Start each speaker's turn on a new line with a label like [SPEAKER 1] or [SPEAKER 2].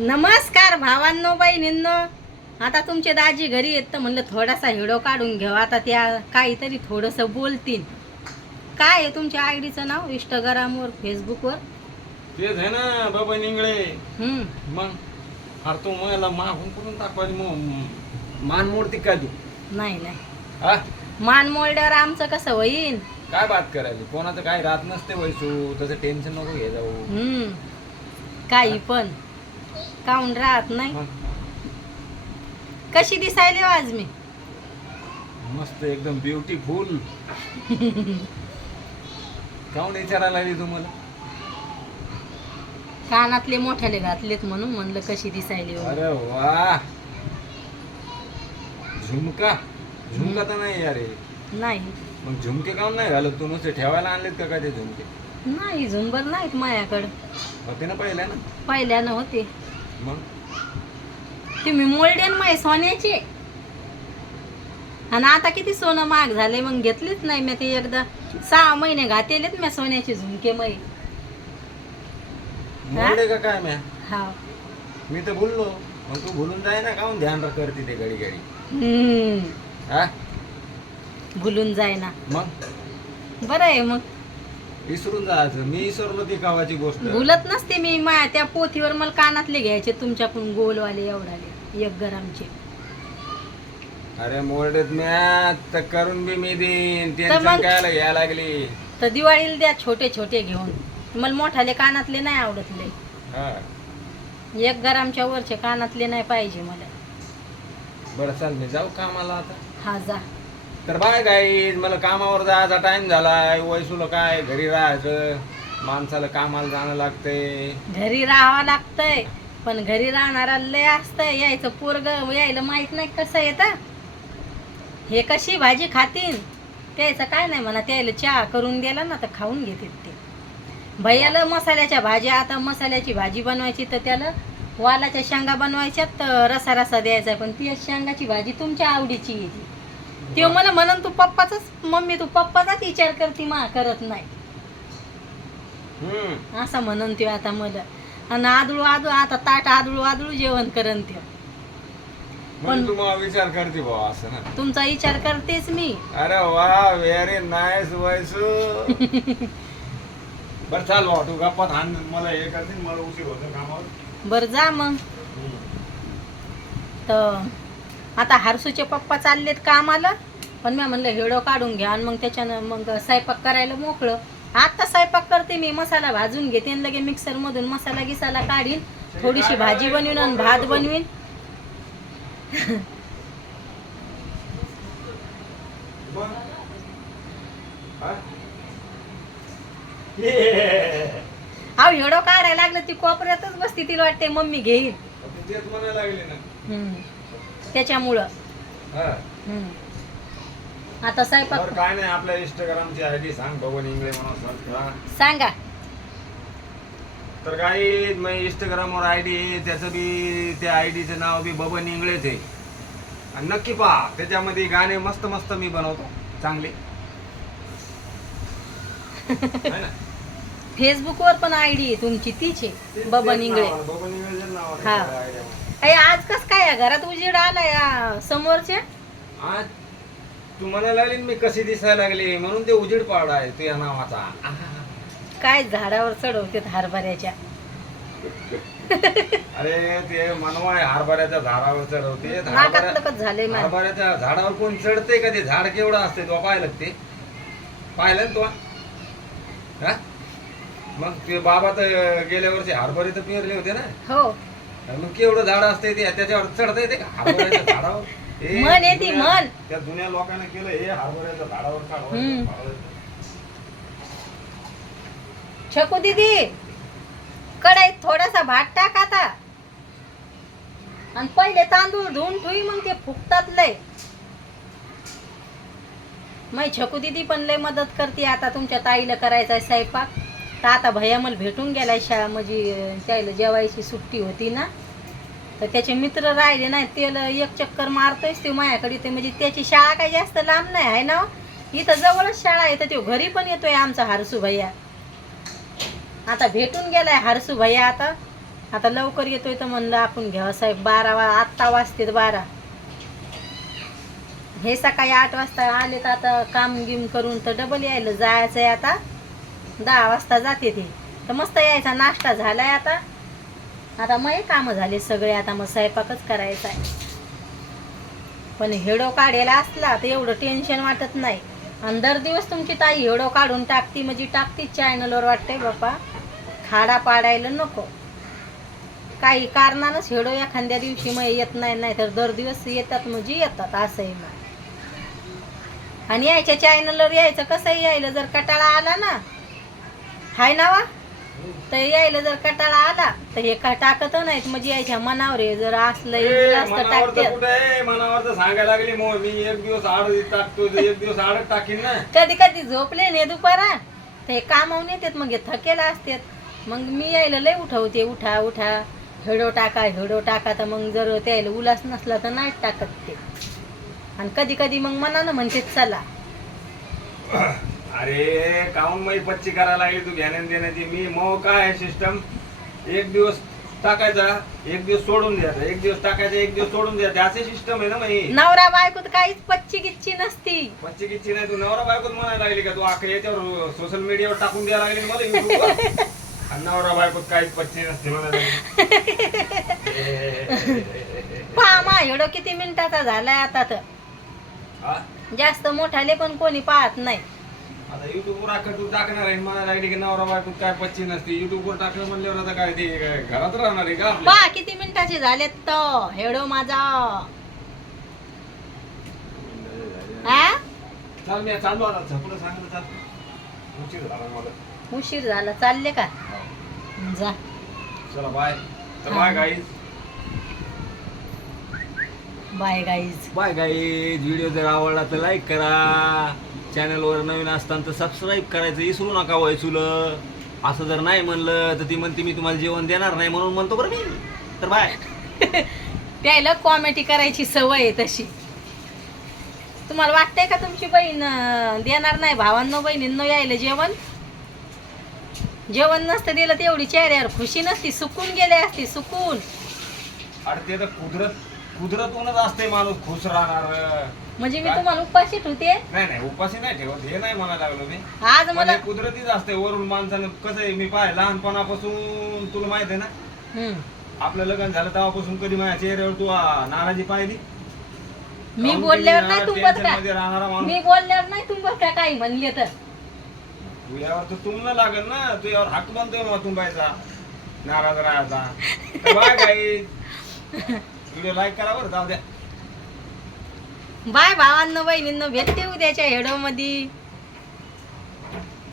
[SPEAKER 1] नमस्कार भावांनो बहिणींनो. आता तुमचे दाजी घरी येत तर म्हणलं थोडासा हिडो काढून घ्यावा आता त्या काहीतरी थोडंसं बोलतील. काय आहे तुमच्या आयडीचं नाव? इंस्टाग्रामवर फेसबुकवर
[SPEAKER 2] तेच आहे ना बाबा निंगळे.
[SPEAKER 1] हम्म,
[SPEAKER 2] मग? अरे तू मला मागून कुठून टाकवायची मग मान मोडती काय तू?
[SPEAKER 1] नाही नाही.
[SPEAKER 2] हा?
[SPEAKER 1] मान मोल्ड्यावर आमचं कसं होईन?
[SPEAKER 2] काय बात करायची कोणाचं काय राहत नसते वैसू. तसं टेन्शन नको घे जाऊ.
[SPEAKER 1] हम्म, काही पण. काऊन राहत नाही? कशी दिसायली हो आज मी?
[SPEAKER 2] मस्त एकदम ब्युटीफुल काऊन विचारायला लागली तुम्हाला?
[SPEAKER 1] कानातले मोठ्याले घातलेत म्हणून म्हणलं कशी दिसायली हो.
[SPEAKER 2] अरे वा. झुमका? झुमका तर नाही अरे
[SPEAKER 1] नाही.
[SPEAKER 2] मग झुमके काऊन नाही घालत? तू नुसते ठेवायला आणलेत का काय ते झुमके?
[SPEAKER 1] नाही झुंबर नाहीत माझ्याकडं.
[SPEAKER 2] होते ना पहिल्या ना?
[SPEAKER 1] पहिल्यानं होते तुम्ही मोल्डेन माय सोन्याचे. आणि आता किती सोनं महाग झाले मग घेतलीच नाही मी ते एकदा. सहा महिने घातेलेत मी सोन्याचे झुमके मै
[SPEAKER 2] का काय म्या?
[SPEAKER 1] हा.
[SPEAKER 2] मी तर बोललो मग तू भुलून जाय ना काऊन ध्यान करते ते घडी घडी
[SPEAKER 1] हम्म,
[SPEAKER 2] हा?
[SPEAKER 1] भुलून जाय ना.
[SPEAKER 2] मग?
[SPEAKER 1] बरं आहे मग.
[SPEAKER 2] विसरून जायचं. मी विसरलो ती गावाची गोष्ट.
[SPEAKER 1] भुलत नसते मी माया त्या पोथीवर मला कानातले घ्यायचे तुमच्याकडून गोलवाले एवढाले. एक ग्रामचे
[SPEAKER 2] अरे मोरडेत म्या तर करून बी मी देईन.
[SPEAKER 1] तर
[SPEAKER 2] टेन्शन
[SPEAKER 1] मग-
[SPEAKER 2] काय घ्यायला लागली.
[SPEAKER 1] तर दिवाळीला द्या छोटे छोटे घेऊन. मला मोठाले कानातले नाही आवडतले.
[SPEAKER 2] हा.
[SPEAKER 1] एक ग्रामच्या वरचे कानातले नाही पाहिजे मला.
[SPEAKER 2] बरं चाल मी जाऊ कामाला आता.
[SPEAKER 1] हा जा.
[SPEAKER 2] तर बाय गाईज मला कामावर जायचा टाइम झालाय. वयसूला काय? घरी राहायचं. माणसाला कामाला जाणं लागतंय.
[SPEAKER 1] घरी राहावं लागतंय पण घरी राहणारा लय असतंय. यायचं पोरग यायला माहीत नाही कसं येतं. हे कशी भाजी खातीन? त्याचं काय नाही म्हणा त्याला चहा करून दिला ना तर खाऊन घेतील ते. भैयाला मसाल्याच्या भाज्या आता मसाल्याची भाजी बनवायची तर त्याला वालाच्या शेंगा बनवायच्या तर रसा रसा द्यायचा पण ती शेंगाची भाजी तुमच्या आवडीची येते ते मला म्हणून तू पप्पाच मम्मी तू पप्पाचाच विचार करते मा करत नाही.
[SPEAKER 2] हम्म.
[SPEAKER 1] असं म्हणून ते आता मला. आणि आदळू आदळू आता ताट आदळू आदळू जेवण करन ते
[SPEAKER 2] म्हणजे तू मला विचार करते भाऊ असं ना?
[SPEAKER 1] तुमचा विचार करतेच मी.
[SPEAKER 2] अरे वा व्हेरी नाईस वयसू बर चाल भाऊ तू गप्पा थांब मला हे करते मला उशीर होतो कामावर.
[SPEAKER 1] बर जा मग. तर आता हारसूचे पप्पा चाललेत कामाला. पण मी म्हणलं हेडो काढून घ्या. आणि मग त्याच्यानं मग स्वयंपाक करायला मोकळं. आता स्वयंपाक करते मी मसाला भाजून घेते. आणि लगे मिक्सर मधून मसाला गिसाला काढीन. थोडीशी भाजी बनवीन आणि भात बनवीन. अहो हेडो काढायला लागलं ती कोपऱ्यातच बसती तिला वाटते मम्मी घेईल त्याच्यामुळं
[SPEAKER 2] हा.
[SPEAKER 1] हम्म. आता स्वयंपाक
[SPEAKER 2] काय नाही आपल्या इंस्टाग्रामची आय डी सांग बबन इंगळे म्हणून करा
[SPEAKER 1] सांगा
[SPEAKER 2] तर काही मग इंस्टाग्रामवर आय डी आहे त्याचं बी त्या आय डीचं नाव बी बबन इंगळेच आहे आणि नक्की पहा त्याच्यामध्ये गाणे मस्त मस्त मी बनवतो चांगले है ना?
[SPEAKER 1] फेसबुकवर पण आयडी आहे तुमची तीच आहे बबन
[SPEAKER 2] तेच
[SPEAKER 1] इंगळे
[SPEAKER 2] नाव आहे, बबन इंगळेचं नाव आहे
[SPEAKER 1] हा.
[SPEAKER 2] त्या ID वर.
[SPEAKER 1] अय आज कस काय या घरात उजेड आला या समोरचे?
[SPEAKER 2] आज तू म्हणायला लागली ना मी कशी दिसायला लागली म्हणून ते उजेड पाडा आहे तुझ्या नावाचा. आहा.
[SPEAKER 1] काय झाडावर चढवते हरभऱ्याच्या.
[SPEAKER 2] अरे ते मनवा आहे हरभऱ्याच्या झाडावर चढवते.
[SPEAKER 1] झालंय मला
[SPEAKER 2] हरभऱ्याच्या झाडावर कोण चढते का ते झाड केवढं असते तो पाहिलं का ते पाहिलं ना तो हा? मग ते बाबा तर गेल्या वर्षी हरभरे तर पेरले होते ना?
[SPEAKER 1] हो.
[SPEAKER 2] मग केवढं झाड असते ते त्याच्यावर चढता येते का हरभऱ्याच्या झाडावर हे
[SPEAKER 1] म्हण येते,
[SPEAKER 2] जुन्या-
[SPEAKER 1] म्हण.
[SPEAKER 2] त्या जुन्या लोकांना केलं हे हरभऱ्याच्या झाडावर
[SPEAKER 1] हम्म.
[SPEAKER 2] चढवायचं.
[SPEAKER 1] छकू दीदी कढईत थोडासा भात टाक आता आणि पहिले तांदूळ धुवून ठेवी मग ते फुकतात लय मै छकू दीदी पण लय मदत करते आता तुमच्या ताईला करायचा आहे स्वयंपाक तर आता भैया मला भेटून गेलाय शाळा म्हणजे त्याला जेवायची सुट्टी होती ना. तर त्याचे मित्र राहिले नाही त्याला एक चक्कर मारतोयच ते माझ्याकडे. ते म्हणजे त्याची शाळा काही जास्त लांब नाही आहे ना हो? इथं जवळच शाळा आहे तर तो घरी पण येतोय आमचा हारसू भैया. आता भेटून गेलाय हरसू भैया आता. आता लवकर येतोय तर म्हणलं आपण घ्यावं साहेब बारा वा आत्ता वाजते बारा. हे सकाळी आठ वाजता आले तर आता काम गिम करून तर डबल यायला जायचं आहे आता. दहा वाजता जाते ते. तर मस्त यायचा नाश्ता झालाय आता. आता मग कामं झाले सगळे आता मग स्वयंपाकच करायचा आहे. पण हेडो काढायला असला तर एवढं टेन्शन वाटत नाही. आणि दर दिवस तुमची ताई हेडो काढून टाकती म्हणजे टाकतीच चॅनलवर वाटतंय बापा खाडा पाडायला नको. काही कारणानंच हेडो एखाद्या दिवशी मग येत नाही नाही तर दर दिवस येतात म्हणजे येतात असंही मग. आणि यायच्या चॅनलवर यायचं कसंही यायला जर कटाळा आला ना हाय ना वा? तर यायला जर कटाळा आला तर हे का टाकत नाहीत? म्हणजे यायच्या मनावर आहे जर असलं जास्त
[SPEAKER 2] आहे? मनावर तर सांगायला लागली मग मी एक दिवस आड टाकतो एक दिवस आडच टाकीन ना.
[SPEAKER 1] कधी कधी झोपले ने दुपारा. ते कामावून येतात मग हे थकेला असतात. मग मी यायला लय उठवते उठा उठा हेडो टाका हेडो टाका. तर मग जर त्याला उलास नसला तर नाही टाकत ते. आणि कधी कधी मग मनानं म्हणते चला.
[SPEAKER 2] अरे काऊन मग पच्ची करायला लागली तू घेण्यान देण्याची मी मग काय सिस्टम एक दिवस टाकायचा एक दिवस सोडून द्यायचा एक दिवस टाकायचा एक दिवस सोडून द्यायचा. असे सिस्टम आहे ना मग
[SPEAKER 1] नवरा बायकोत काहीच पच्ची गिच्ची नसती.
[SPEAKER 2] पच्ची गिच्ची नाही तू नवरा बायकोच म्हणायला लागली का? तू अख्खा याच्यावर सोशल मीडियावर टाकून द्यायला लागली मला युट्यूबवर आणि नवरा बायकोत काहीच पच्ची नसते म्हणायला लागली.
[SPEAKER 1] पहा मा हेडो किती मिनिटाचा झालाय आता तर?
[SPEAKER 2] हा?
[SPEAKER 1] जास्त मोठाले पण कोणी पाहत नाही.
[SPEAKER 2] आता युट्यूबवर अख्खा तू टाकणार आहे म्हणायला लागली की नवरा बायकोत काय पच्ची नसते. युट्यूबवर टाकलं म्हणल्यावर आता काय ते काय घरात राहणार आहे का
[SPEAKER 1] पहा किती मिनिटाचे झालेत तो. हेडो माझा. हा
[SPEAKER 2] चाल मी चाललो आता. झपलं सांगितलं चाल. उशीर झाला मला.
[SPEAKER 1] उशीर झाला. चालले का? जा.
[SPEAKER 2] चला बाय तर
[SPEAKER 1] हा.
[SPEAKER 2] Bye guys
[SPEAKER 1] bye guys
[SPEAKER 2] bye guys video जर आवडला तर लाईक करा. चॅनलवर नवीन असताना तर सबस्क्राईब करायचं विसरू नका वयचुलं असं जर नाही म्हणलं तर ती म्हणते मी तुम्हाला जेवण देणार नाही म्हणून म्हणतो बरं मी. तर बाय.
[SPEAKER 1] त्याला कॉमेडी करायची सवय आहे तशी. तुम्हाला वाटतंय का तुमची बहीण अं, देणार नाही? भावांनो बहिणींनो यायला जेवण? जेवण नसतं दिलं तर एवढी चेहऱ्यावर खुशी नसती सुकून गेले असती सुकून.
[SPEAKER 2] अरे ते तर कुदरत कुदरतूनच असते माणूस खुश राहणार.
[SPEAKER 1] म्हणजे मी
[SPEAKER 2] काय?
[SPEAKER 1] तुम्हाला उपाशी ठेवते
[SPEAKER 2] नाही नाही उपाशी नाही ठेवत. हे नाही म्हणायला लागलो मी.
[SPEAKER 1] आज
[SPEAKER 2] पण
[SPEAKER 1] मला
[SPEAKER 2] हे कुदरतीच असते वरून माणसानं कसं आहे मी पाय लहानपणापासून तुला माहीत आहे ना?
[SPEAKER 1] हम्म.
[SPEAKER 2] आपलं लग्न झालं तेव्हापासून कधी माझ्या चेहऱ्यावर तू आ, नाराजी पाहिली?
[SPEAKER 1] मी
[SPEAKER 2] काहून
[SPEAKER 1] बोलल्यावर नाही
[SPEAKER 2] tension
[SPEAKER 1] का
[SPEAKER 2] मध्ये राहणारा माणूस.
[SPEAKER 1] मी बोलल्यावर नाही तुंबत का काही म्हणले तर.
[SPEAKER 2] तू यावर तर तुमनं लागेल ना. तू यावर हाक बनतोय मग तुंबायचा नाराज राहायचा. तर बाय काही व्हिडिओ लाईक करा बरं जाऊ द्या.
[SPEAKER 1] बाय भावांना बहिणींना भेटते उद्याच्या हेडो मध्ये.